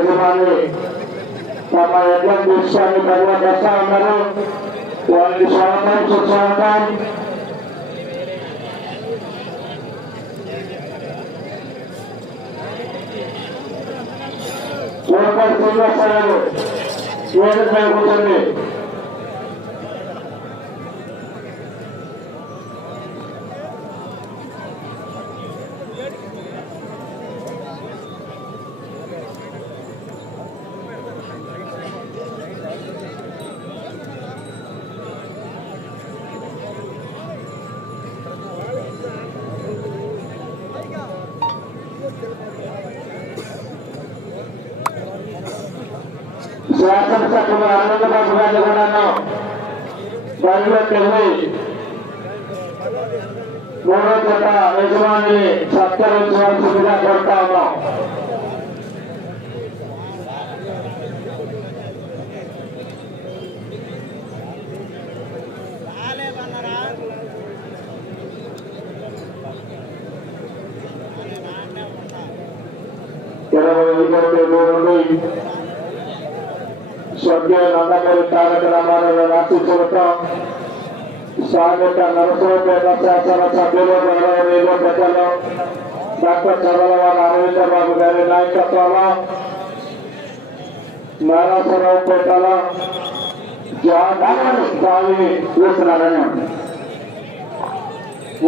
యజమాని తమ ఎడ్ల దృశ్యాన్ని తర్వాత వస్తా ఉన్నారు. వారికి స్వాగతం సుస్వాగతం సూపర్ శ్రీనివాస గారు వేదిక శాసన కూర్చోండి శాసనసభ్యులు ఆనందబాబు గారిని కూడాను బరిలోకి వెళ్ళి మూడో జత యజమాని సత్కరించవలసిందిగా కోరుతా ఉన్నాం ఇరవై ఇరవై నుండి స్వర్గీయ నందమూరి తారక రామారావు ఆశీస్సులతో స్వాగత నరసింహపేట శాసన సభ్యులు గౌరవనీయులు పెద్దలు డాక్టర్ చంద్రబాబు అరవింద గారి నాయకత్వంలో నారాసరావుపేటలో జాతీయ చూస్తున్నారని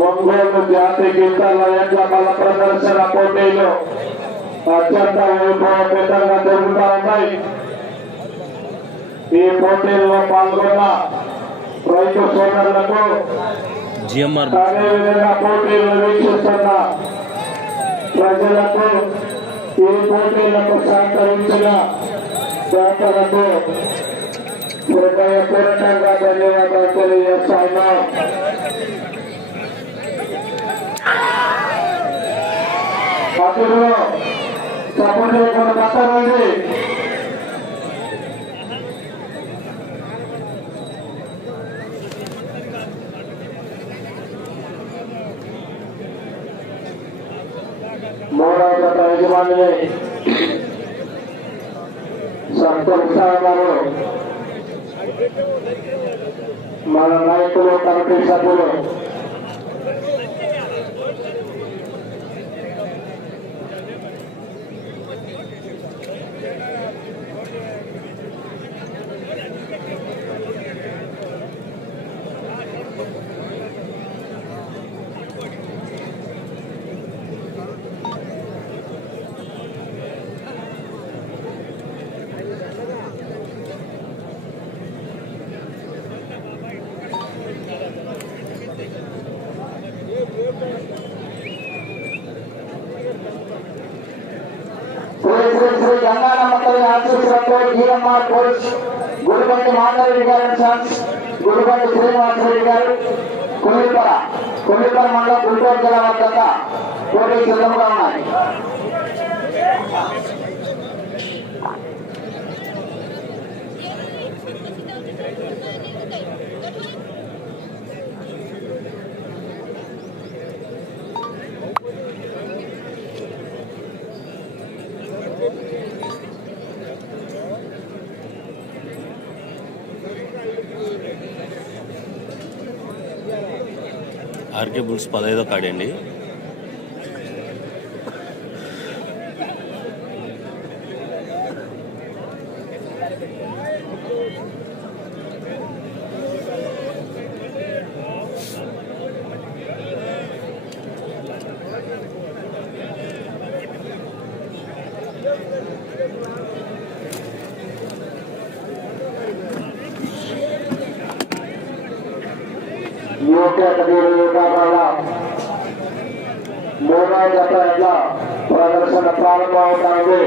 ఒంగోలు జాతి గీతాల ఎట్ల బల ప్రదర్శన పోటీలు అత్యంత వైభవపేతంగా జరుగుతూ ఉన్నాయి ఈ పోటీల్లో పాల్గొన్న రైతు సోదరులకు జిఎంఆర్ అదేవిధంగా పోటీలు వీక్షిస్తున్న ప్రజలకు ఈ పోటీలకు సహకరించిన దాతలకు హృదయపూర్వకంగా ధన్యవాదాలు తెలియజేస్తున్నాం అతను సపోర్ట్ చేయకుండా పక్కనండి మూడవ జత యజమాని సంతోషాలు మన నాయకులు కమిటీ ఆశీస్సులతో జిఎంఆర్ కోచ్ గుడిబండి మాధవరెడ్డి గారు అండ్ సన్స్ గుడిబండి శ్రీనివాసరెడ్డి గారు కుమిపర కుమిపర మండలం గుంటూరు జిల్లా వద్ద పోటీ సిద్ధంగా ఆర్కే బుల్స్ పదహైదో కాడండి. మూడో జత ఎడ్ల ప్రదర్శన ప్రారంభమవుతాయి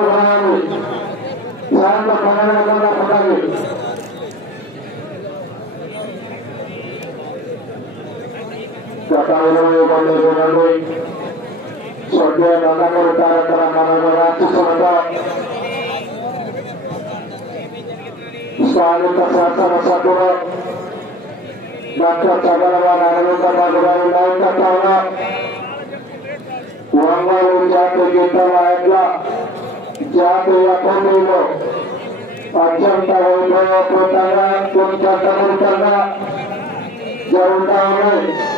రాయాలి సాయంత్రం పన్నెండు గంటల పడాలి గత ఇరవై మంది చూడండి స్వర్గీయ నందమూరి తారక రామారావు రాష్ట్రంగా స్థానిక శాసనసభ్యులు డాక్టర్ చదలవారి అరవిందరావు గారి నాయకత్వంలో ఒంగోలు జాతీయ గీతం ఆయన జాతీయ పోటీలు అత్యంత వైభవపూతంగా అత్యంతగా జరుగుతా ఉన్నాయి ఈ పోటీల్లో పాల్గొన్న అనేక సోదరులకు పోటీలను వీక్షించడానికి వచ్చిన ప్రజలకు పోటీలకు సహకరించిన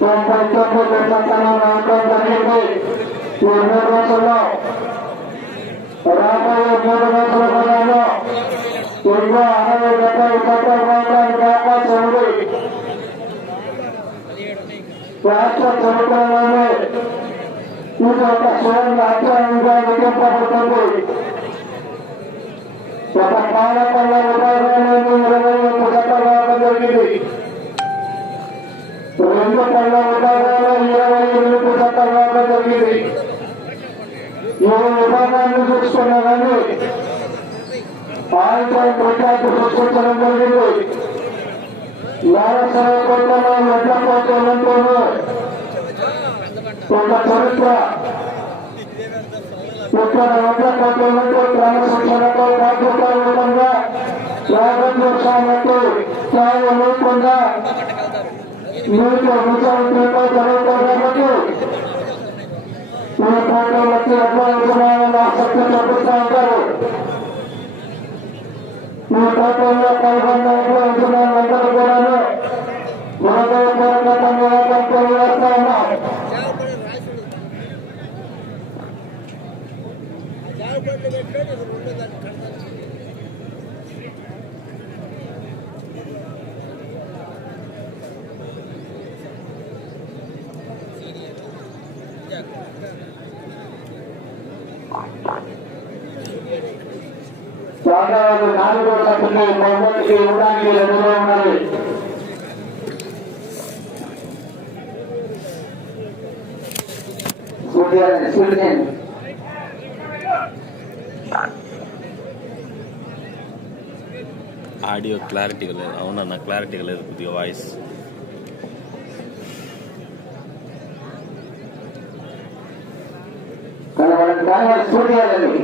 ధన్యవాదాలు తెలియజేస్తా ఉన్నాం ఇప్పటికీ తొంభై తొమ్మిది సంతానం రావడం జరిగింది ఈ మూడు రోజుల్లో రాబోయే మూడు రోజుల కాలంలో ఇంకా అరవై డెబ్బై శాతం రావడానికి అవకాశం ఉంది రాష్ట్ర చరిత్రలోనే ఇది ఒక స్వయం అధ్యాయంగా విధింపబడుతుంది ಕೊಡಬಹುದು ಯಾರ ಸಹ ಕೊಟ್ಟನೋ ಎಡ್ಲಪ್ಪ ಕೊಡಬಹುದು ಒಬ್ಬ స్వాగతం నాలుగో తప్పుని బహుమతికి ఇవ్వడానికి రెడీగా ఉన్నది సూర్య ఆడియో క్లారిటీగా లేదు అవునన్న క్లారిటీగా లేదు కొద్దిగా వాయిస్ కనబడండి కానీ సూర్యాలండి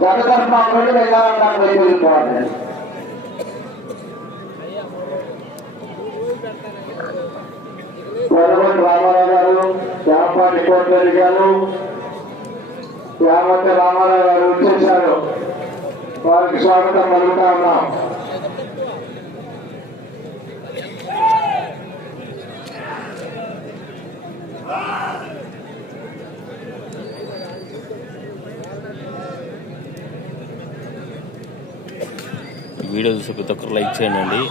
జగదర్మ వెళ్ళి వెళ్ళాలన్నా వెళ్ళిపోవాలి వరవటి రామారావు గారు యాపాటి కోట్లరెడ్డి గారు యామతి రామారావు గారు వచ్చేసారు. వారికి స్వాగతం పలుకుతా ఉన్నాం. వీడియో చూసే ప్రతి ఒక్కరు లైక్ చేయండి.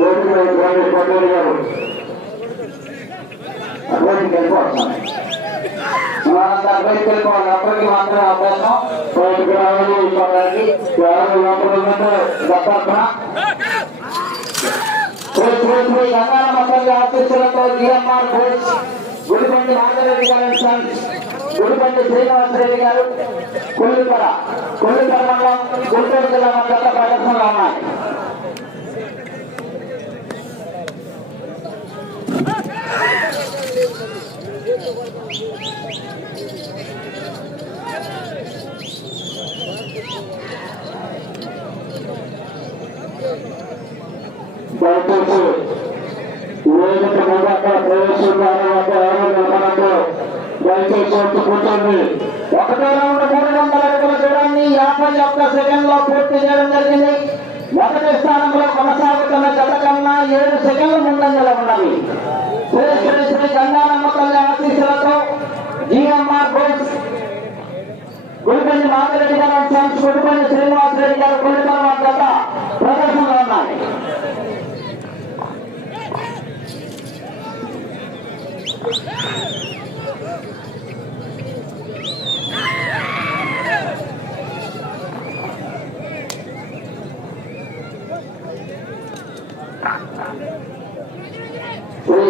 ఓటు వాళ్ళంతా అభివృద్ధికి వెళ్ళిపోవాలి. అప్పటికి మాత్రమే అవకాశం బయటకు రావాలి. ఇవ్వడానికి ఎవరు లోపల దత్తాత్మ? శ్రీ శ్రీ శ్రీ గంగారమ్మ తల్లి ఆశీస్సులతో జిఎంఆర్ బోస్ గుడిబండి మాధవరెడ్డి గారు గారు. కొల్లిపర. కొల్లిపర మండలం గుంటూరు జిల్లా మండలంలో ప్రదర్శనలో ఉన్నాయి ప్రవేశించే అక్కడ ప్రవేశించారు అంటే ఎవరు దయచేసి వచ్చి కూర్చోండి రౌండ్ మూడు వందల అడుగుల దూరాన్ని యాభై ఒక్క సెకండ్లో పూర్తి చేయడం జరిగింది. మొదటి స్థానంలో కొనసాగుతున్న కన్నా ఏడు ముందంజలో ఉన్నవి. శ్రీ శ్రీ శ్రీ గంగానమ్మ తల్లి ఆశీస్సులతో జిఎంఆర్ గోల్స్ గుడిపల్లి గారు సన్స్ గుడిపల్లి గారు కొడుకుల జత ప్రదర్శనలు ఉన్నాయి. శ్రీ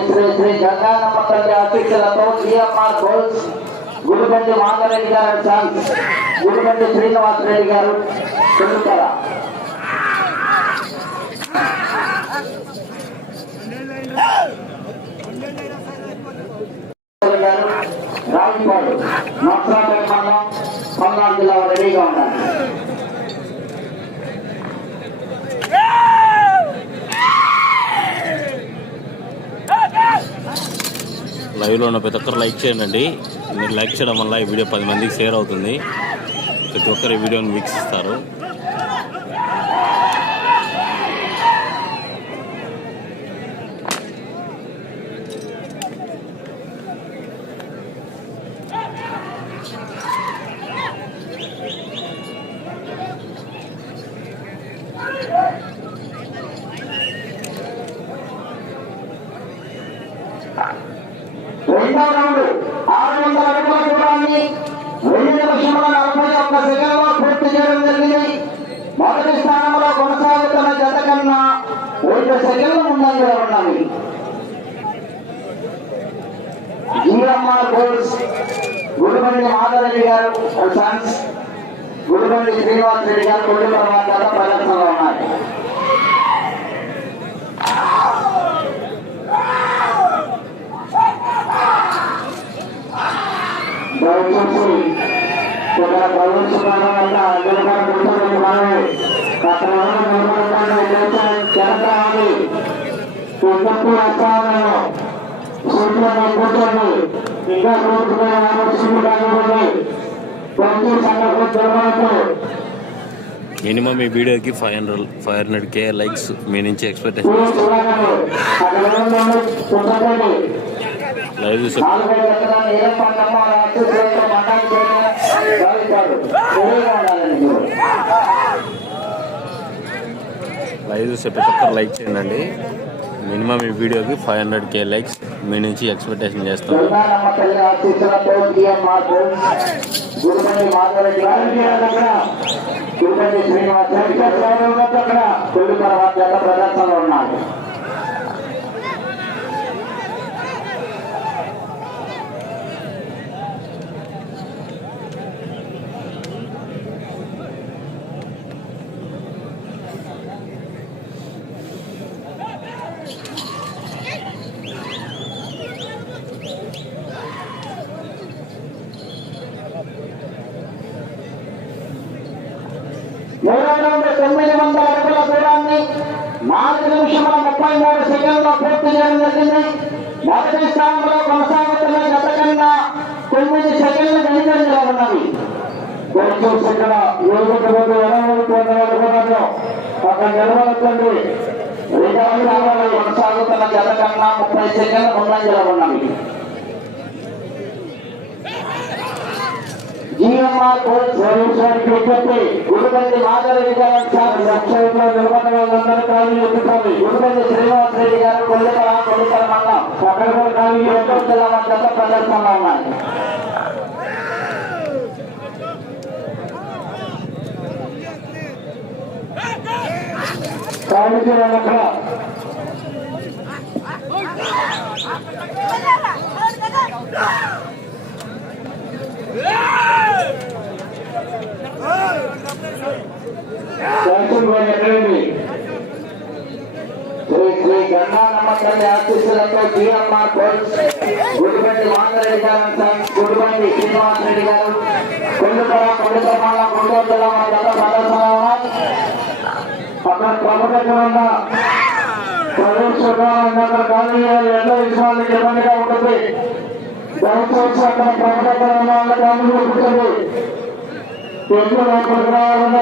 శ్రీ శ్రీ గంగానమ్మ తల్లి ఆశీస్సులతో జిఎంఆర్ గోల్స్ గుడిబండి మాధరెడ్డి గారు అండ్ గుడిబండి శ్రీనివాస్ రెడ్డి గారు కొడుకుల గారు రాజుపాడు నర్సరాపేట మండలం పల్నాడు జిల్లా రెడీగా ఉండాలి లైవ్లో ఉన్న ప్రతి ఒక్కరు లైక్ చేయండి. మీరు లైక్ చేయడం వల్ల ఈ వీడియో పది మందికి షేర్ అవుతుంది. ప్రతి ఒక్కరు ఈ వీడియోని వీక్షిస్తారు రెండవ రౌండ్ ఆరు వందల అడుగుల దూరాన్ని రెండు నిమిషముల నలభై ఒక్క సెకండ్లో పూర్తి చేయడం జరిగింది మొదటి స్థానంలో కొనసాగుతున్న జత కన్నా రెండు సెకండ్ల ముందంజలో ఉన్నవి జీఎంఆర్ గోల్స్ గుడిబండి మాధవరెడ్డి గారు సన్స్ గుడిబండి శ్రీనివాస్ రెడ్డి గారు కొద్ది తర్వాత ప్రదర్శనలో ఉన్నాయి దయచేసి ఇక్కడ ప్రవేశించడం వల్ల అందరూ కూడా కూర్చోండి మనమే అక్కడ వస్తాను కూర్చోండి ఇంకా ప్రతి జరగవచ్చు ఈ వీడియోకి five hundred five hundred K likes మీ నుంచి ఎక్స్పెక్టేషన్ లైవ్ చూసే లైవ్ చూసే ప్రతి ఒక్కరు లైక్ చేయండి. మినిమం ఈ వీడియోకి ఫైవ్ హండ్రెడ్ కే లైక్స్ మీ నుంచి ఎక్స్పెక్టేషన్ చేస్తాం. గంగానమ్మ తల్లి ఆశీస్సులతో జిఎంఆర్ గురుమణి మాధవరెడ్డి గారు అక్కడ తిరుపతి శ్రీనివాస రెడ్డి గారు అక్కడ తొలి తర్వాత జత ప్రదర్శనలో ఉన్నారు మూడో రౌండ్ తొమ్మిది వందల అడుగుల దూరాన్ని నాలుగు నిమిషముల ముప్పై మూడు సెకండ్లో పూర్తి చేయడం జరిగింది మొదటి స్థానంలో కొనసాగుతున్న గత కన్నా తొమ్మిది సెకండ్లు వెనుకంజలో ఉన్నవి కొంచెం ఇక్కడ ఏడుగుంట ముందు ఎడమనుకున్నాను అక్కడ నిలబడుతుంది రెండవ కొనసాగుతున్న గత కన్నా ముప్పై సెకండ్లు ముందంజలో ఉన్నవి. జీఎంఆర్ సర్వీసానికి విజ్ఞప్తి గురుబండి మాధవరెడ్డి గారు సార్ లక్ష్యంలో నిలబడిన వాళ్ళందరూ ఖాళీ ఎత్తుకోండి గురుబండి శ్రీనివాస్ రెడ్డి గారు కొల్లిపర కొల్లిపర మండలం అక్కడ కూడా ఖాళీ జిల్లా మధ్యలో ప్రదర్శనలో ఉన్నాయి తల్లి ఆశీస్సులతో జిఎంఆర్ కోచ్ గుడిబండి మాందరెడ్డి గారు గుడిబండి శ్రీనివాస్ రెడ్డి గారు. కొండపర కొండపరమాల గుంటూరు అక్కడ ప్రభుత్వం ఉన్న ప్రవేశించడం ఎండ విషయాలకు ఇబ్బందిగా ఉంటుంది. దయచేసి అక్కడ ప్రకటన వాళ్ళకి అనుమతించండి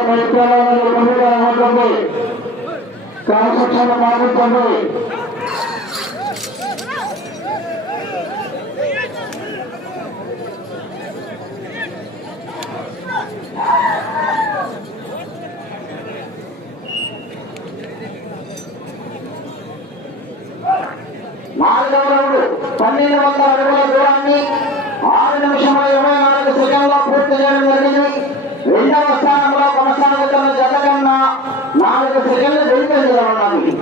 ప్రయత్నాలను ఉంటుంది క్రమశిక్షణ పాటించండి నాలుగవ పన్నెండు వందల అడుగుల దూరాన్ని ఆరు నిమిషముల ఇరవై నాలుగు సెకండ్లో పూర్తి చేయడం జరిగింది. రెండవ స్థానంలో కొనసాగుతున్న జత కన్నా నాలుగు సెకండ్లు వెనుకంజలో ఉన్నది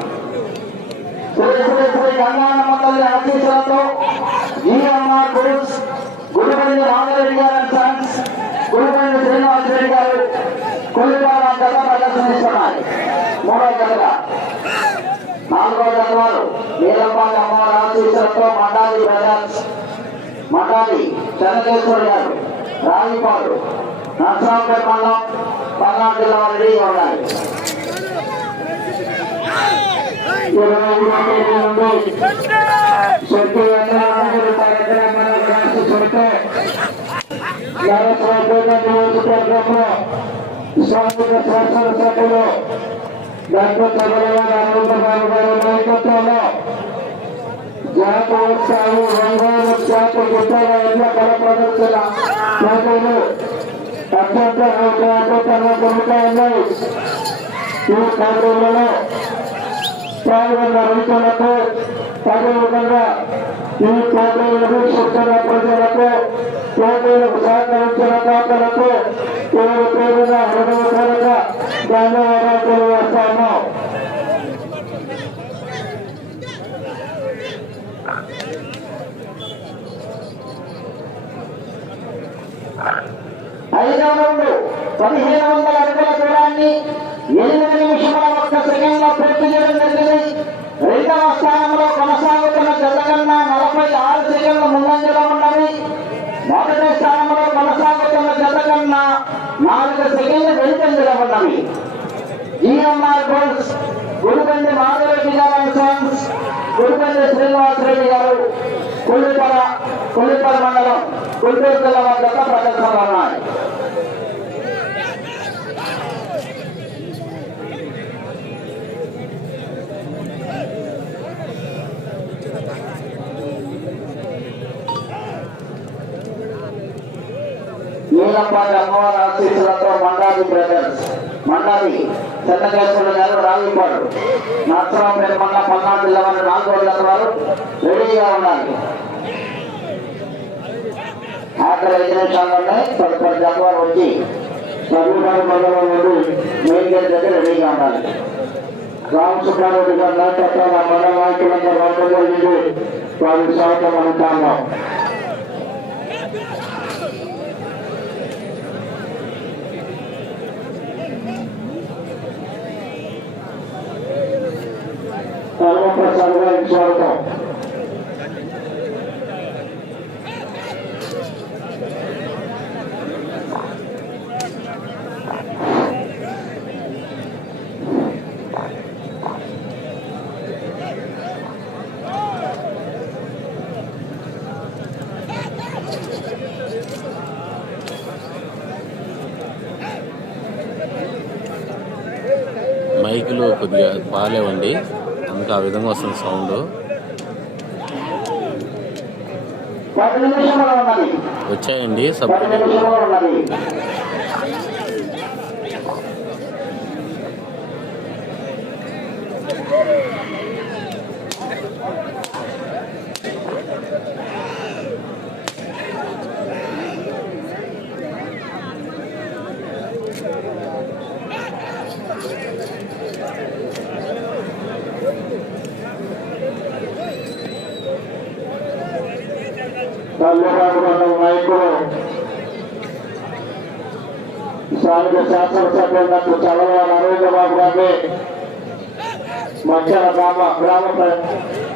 శ్రీ శ్రీ శ్రీ గంగానమ్మ తల్లి ఆశీస్సులతో GMR groups Gurubandi Ramareddy garu and sons Gurubandi Srinivas Reddy garu Kollipala జత ప్రదర్శనిస్తున్నారు. మూడో జతగా నాలుగో జతవారు నీలంపాటి అమ్మవారి ఆశీస్సులతో మండాలి బ్రదర్స్ మండాలి చంద్రకేశ్వరి గారు రావిపాడు నర్సరావుపేట మండలం పల్నాడు జిల్లా రెడీ ఉండాలి నియోజకవర్గంలో శ్రామిక శాసన డాక్టర్ చంద్రబాబు అనంతబాబు గారి నాయకత్వంలో జాతోత్సవం రంగాలు జాత గుట్టల కళ ప్రదర్శన పోటీలు అత్యంత అద్భుతంగా ఈ కార్యక్రమంలో పాల్గొన్న రైతులకు అదేవిధంగా ఈ పోటీలు ప్రజలకు సహకరించిన పేరు హృదయపూర్వక ధన్యవాదాలు తెలియజేస్తాము. ఐదవ రౌండ్ పదిహేను వందల అడుగుల దూరాన్ని ఎనిమిది నిమిషముల ఒక్క సెకండ్లో పూర్తి చేయడం జరిగింది. రెండవ స్థానంలో కొనసాగుతున్న జతకన్నా నలభై ఆరు సెకండ్ల ముందంజలో ఉన్నది. మొదటి స్థానంలో కొనసాగుతున్న జతకన్నా నాలుగు సెకండ్లు వెనుకంజలో ఉన్నవి జిఎంఆర్ గోల్స్ గురుబండి మాధవరెడ్డి గారు అండ్ సన్స్ గురుబండి శ్రీనివాస్ రెడ్డి గారు కొల్లిపల కొల్లిపర మండలం గుంటూరు జిల్లా వద్ద ప్రదర్శన ఉన్నాయి అమ్మవారి ఆశీస్సులతో మండాది బ్రదర్స్ మండాది చెన్నకేశ్వరుడు గారు రావిపాడు నర్సరావుపేట మండలం పల్నాడు జిల్లా వారి నాలుగు జత వారు రెడీగా ఉన్నారు. ఆఖరి ఐదు నిమిషాల్లోనే తదుపరి జత వచ్చి సర్వీపాడు మండలం నుండి మెయిన్ గేట్ దగ్గర రెడీగా ఉండాలి. రామసుబ్బారెడ్డి గారు నాయకత్వం ఆ మండల నాయకులందరూ రావడం జరిగింది స్వాగతం అనుకుంటున్నాం సర్వప్రసాద్ గారికి కొద్దిగా బాగాలేవండి. ఆ విధంగా వస్తుంది సౌండ్. వచ్చాయండి పది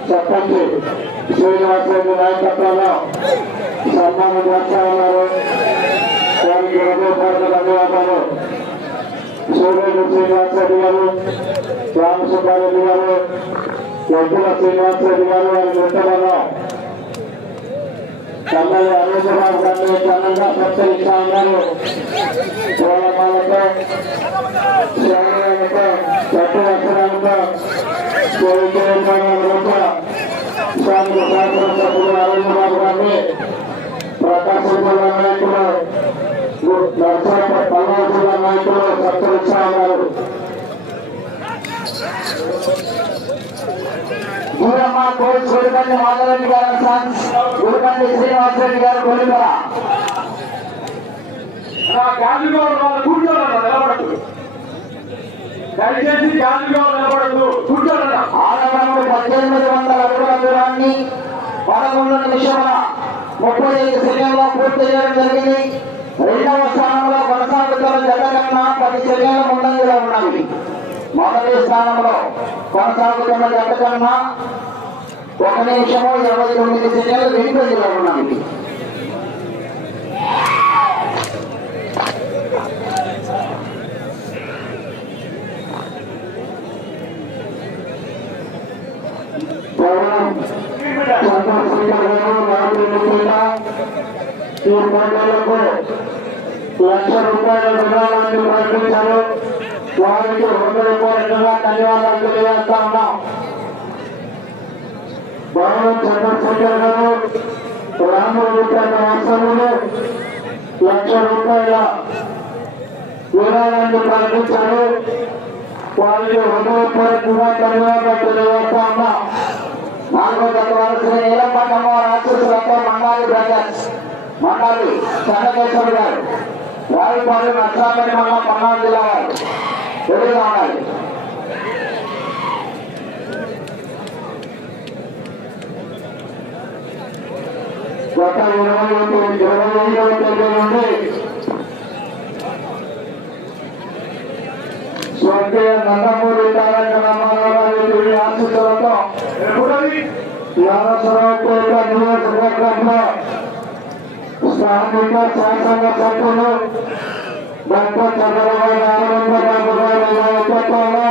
సర్పంచ్ శ్రీనివాస్ రెడ్డి నాయకత్వంలో సన్మానం చేస్తా ఉన్నారు వారికి హృదయపూర్వక ధన్యవాదాలు సూర్యుడు శ్రీనివాస్ రెడ్డి గారు రామసుబ్బారెడ్డి గారు ఎద్దుల శ్రీనివాసరెడ్డి గారు వారి మిత్రులను తమ్ముడు అరుణబాబు గారిని ఘనంగా సత్కరిస్తా ఉన్నారు పూలమాలతో శ్రేణులతో చెట్టు వస్త్రాలతో కోరికలతో స్థానిక శాసనసభ్యులు అరుణబాబు గారిని ప్రకాశం జిల్లా నాయకులు నర్సాప పల్నాడు జిల్లా నాయకులు సత్కరిస్తా ఉన్నారు దూరమ్మ కోచ్ గుడిపల్లి మాధవరెడ్డి గారు సన్స్ గుడిపల్లి శ్రీనివాసరెడ్డి గారు గొలిపర నా గాలిలో వాళ్ళు కూర్చోనన్నా నిలబడదు దయచేసి గాలిలో నిలబడదు కూర్చోండి. ఆడవరముడు పద్దెనిమిది వందల అడుగుల దూరాన్ని పదకొండు నిమిషముల ముప్పై ఐదు సెకండ్లో పూర్తి చేయడం జరిగింది. రెండవ స్థానంలో కొనసాగుతున్న జత కన్నా పది సెకండ్ల ముందంజలో ఉన్నవి మొదటి స్థానంలో కొనసాగుతున్న జత కన్నా ఒక నిమిషము ఇరవై తొమ్మిది సెకండ్లు వెనుకంజలో ఉన్నవి ఈ మండలకు లక్ష రూపాయల విరాళాన్ని ప్రకటించారు వారికి హృదయపూర్వకంగా ధన్యవాదాలు. తెలియజేస్తా ఉన్నాం భగవత్ చంద్రశేఖర్ గారు రామరూపాయల వాసనలు లక్ష రూపాయల విరాళాన్ని ప్రకటించారు వారికి ధన్యవాదాలు తెలియజేస్తా ఉన్నాం నాలుగో గత వరకు నీలపట్టమ్మ రాక్షసులతో మండాలి బ్రదర్స్. మండాలి చంద్రకేశ్వర గారు. రావిపాడు నర్సాపేట మండలం పల్నాడు జిల్లా వారు. తెలుగుగా ఉండాలి గత ఇరవై ఇరవై ఐదవ తేదీ నుండి స్వర్గీయ నందమూరి తారక రామారావు గారి ఆశీస్సులతో ఎప్పుడది నరసరావుపేట నియోజకవర్గంలో స్థానిక శాసన సభ్యులు డాక్టర్ చంద్రబాబు నారాయణ గారి నాయకత్వంలో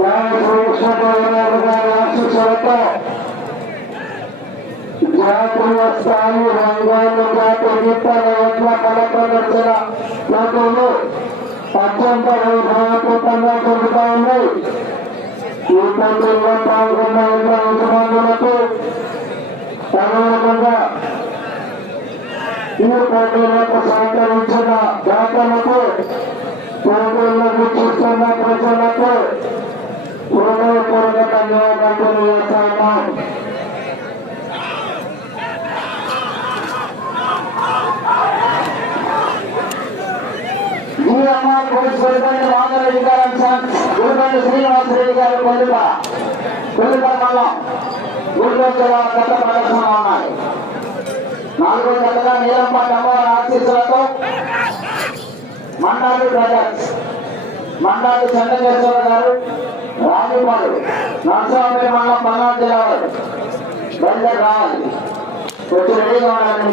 రామకృష్ణరావు గారి ఆశీస్సులతో జాతీయ స్థాయి రంగాలు జాతీయ గీతాల యొక్క కళ ప్రదర్శన పోటీలు అత్యంత వైభవపూతంగా జరుగుతూ ఉన్నాయి ఈ పోటీల్లో పాల్గొన్న యజమానులకు అనుగుణంగా ఈ పోటీలకు సహకరించిన దాతలకు పోటీలకు చూస్తున్న ప్రజలకు హృదయపూర్వక ధన్యవాదాలు తెలియజేస్తున్నాం జీఎంఆర్ పోలీస్ గుడిపల్లి గారు అండ్ సన్స్ గుడిపల్లి గారు కొల్లిప కొల్లిప మండలం గుడిపల్లి గత ప్రదర్శన ఉన్నాయి నాలుగో నీలంపాటి అమ్మవారి ఆశీస్సులతో మండాలి బ్రదర్స్. మండాలి చంద్రకేశ్వర గారు రాజుపాడు నరసింహపేట మండలం పల్నాడు జిల్లా వారు. బయలుదేరి రావాలి. వచ్చి రెడీగా ఉండాలి మీ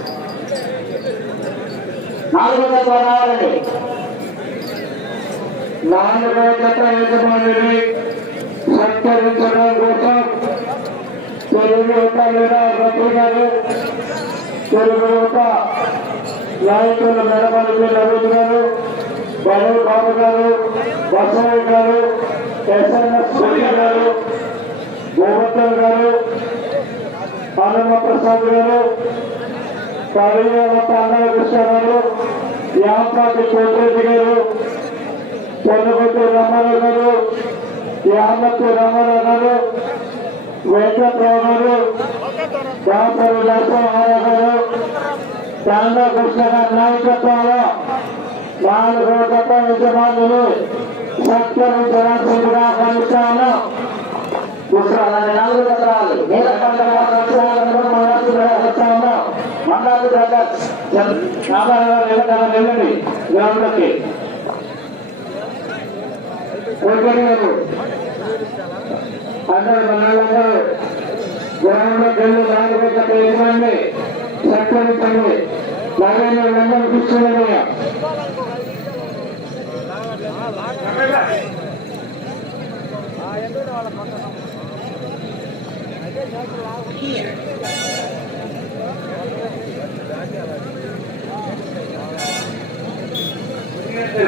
నాలుగో జత రావాలండి నాలుగో జత యజమానిని సత్కరించడం కోసం తెలుగు యొక్క లేదా గారు తెలుగు యొక్క నాయకులు మెడమల్లి నవీన్ గారు బలు బాబు గారు బసవ గారు ఎస్ఎన్ఎస్ సూర్య గారు గోవర్ధన్ గారు హనుమ ప్రసాద్ గారు కవియవత అన్నకృష్ణ గారు యాపాటి కోటరెడ్డి గారు పొన్నగొట్టు రామారావు గారు యామతి రామారావు గారు వెంకట్రావు గారు దాసరి నరసింహారావు గారు తాండా కృష్ణ గారి నాయకత్వంలో సమాజంలో సత్కరించవలసిందిగా ఆహ్వానిస్తా ఉన్నాం. పుస్తకాలని నాలుగు పత్రాలు మీద మండాలు బ్రదర్స్ వెళ్ళండి గ్రౌండ్లోకి ఓకే గారు అందరు మనందరూ గ్రౌండ్లోకి వెళ్ళి రాకపోతే యజమాని సత్కరించండి. నవీన వాళ్ళందరూ కూర్చోండి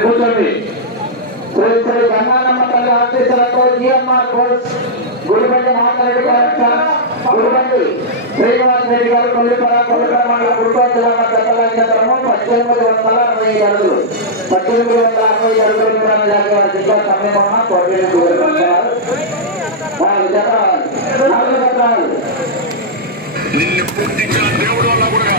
కూర్చోండి శ్రీ శ్రీ గంగానమ్మ తల్లి ఆశీస్సులతో జిఎంఆర్ కోర్స్ గుడిబండి మాట్లాడి గుడిబండి శ్రీనివాస్ రెడ్డి గారు కొల్లిపర కొల్లిపర మండల గుడిపా జిల్లా దత్తల పద్దెనిమిది వందల అరవై ఐదు అడుగులు. పద్దెనిమిది వందల అరవై ఐదు అడుగుల దూరాన్ని దాకా వారి దిగ్గ నాలుగు కోటేరు నిన్ను పుట్టించిన దేవుడు వల్ల కూడా